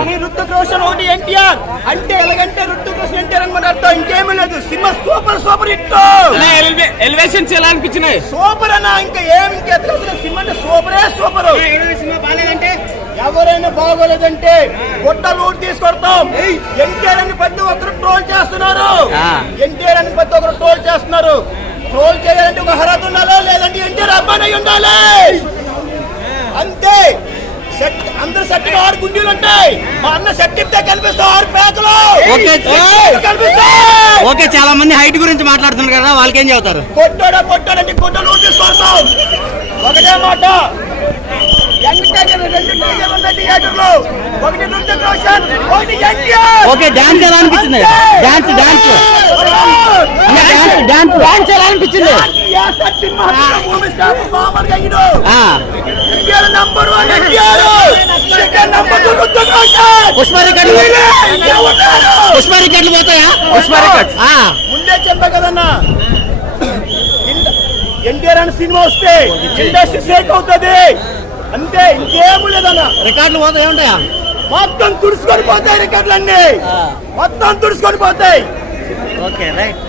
ఒకటి రుతిక్ రోషన్, ఒకటి ఎన్టీఆర్. అంటే ఎలాగంటే రుతిక్ రోషన్ ఎన్టీఆర్ అని అర్థం, ఇంకేమీ లేదు. Cinema super super hit. Elevations ఎలా అనిపించినాయి? సూపర్ అన్న, ఇంకా ఏమి ఇంకెత్తలేదు. సినిమా అంటే సూపరే సూపర్. ఎవరైనా బాగోలేదంటే గుట్టలు ఊటి తీసుకొడతాం. ఎన్టీఆర్ అని ప్రతి ఒక్కరు ట్రోల్ చేస్తున్నారు. ఎన్టీఆర్ అని ప్రతి ఒక్కరు ట్రోల్ చేస్తున్నారు. ట్రోల్ చేయాలంటే ఒక అర్హత ఉండాలి, లేదంటే ఎన్టీఆర్ అబ్బాయి ఉండాలి. అంతే. సెట్ అందరు సెట్ 6 గుండీలు ఉంటాయి. మా అన్న సెట్ ఇస్తే కనిపిస్తాం 6 ప్యాకులు కనిపిస్తాయి. ఓకే, చాలా మంది హైట్ గురించి మాట్లాడుతున్నారు కదా, వాళ్ళకి ఏం చెబుతారు? కొట్టాడంటే గుట్టలు ఊటి తీసుకొడతాం. ఒకటే మాట, ఓకే, డాన్స్ ఎలా అనిపించింది? డాన్స్ ఎలా అనిపించింది? పుష్ప రికార్డులు పోతాయా? ముందే చెప్పా కదన్నా, ఎన్టీఆర్ అని సినిమా వస్తే ఇండస్ట్రీ షేక్ అవుతుంది. అంతే, ఇంకేమూ లేదన్నా. రికార్డులు పోతాయి, ఉంటాయా? మొత్తం తుడుచుకొని పోతాయి. రికార్డులు అన్ని మొత్తం తుడుచుకొని పోతాయి. Okay, right.